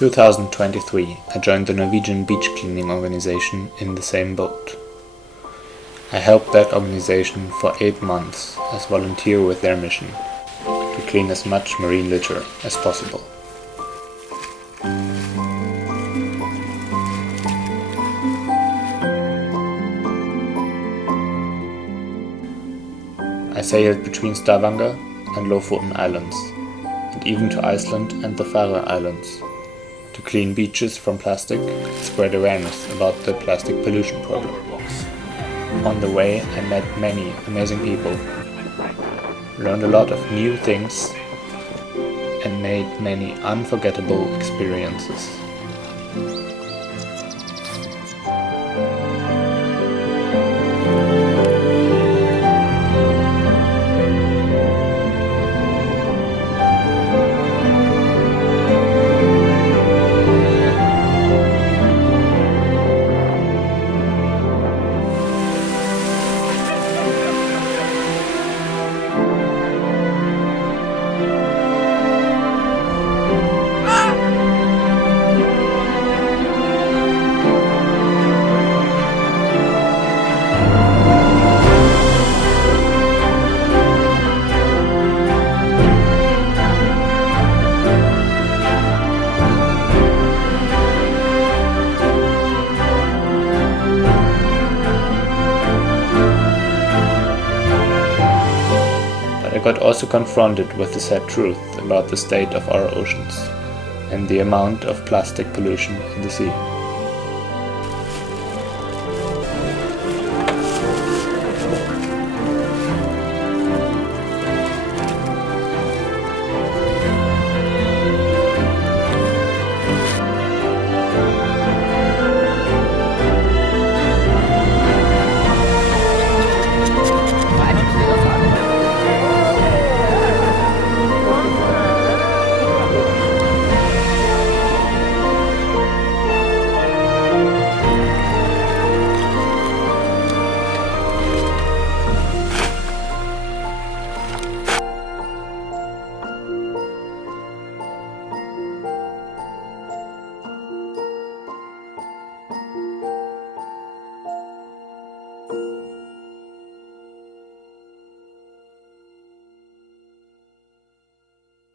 2023, I joined the Norwegian beach cleaning organization in the same boat. I helped that organization for 8 months as volunteer with their mission to clean as much marine litter as possible. I sailed between Stavanger and Lofoten Islands, and even to Iceland and the Faroe Islands, to clean beaches from plastic and spread awareness about the plastic pollution problem. On the way, I met many amazing people, learned a lot of new things, and made many unforgettable experiences. I got also confronted with the sad truth about the state of our oceans and the amount of plastic pollution in the sea.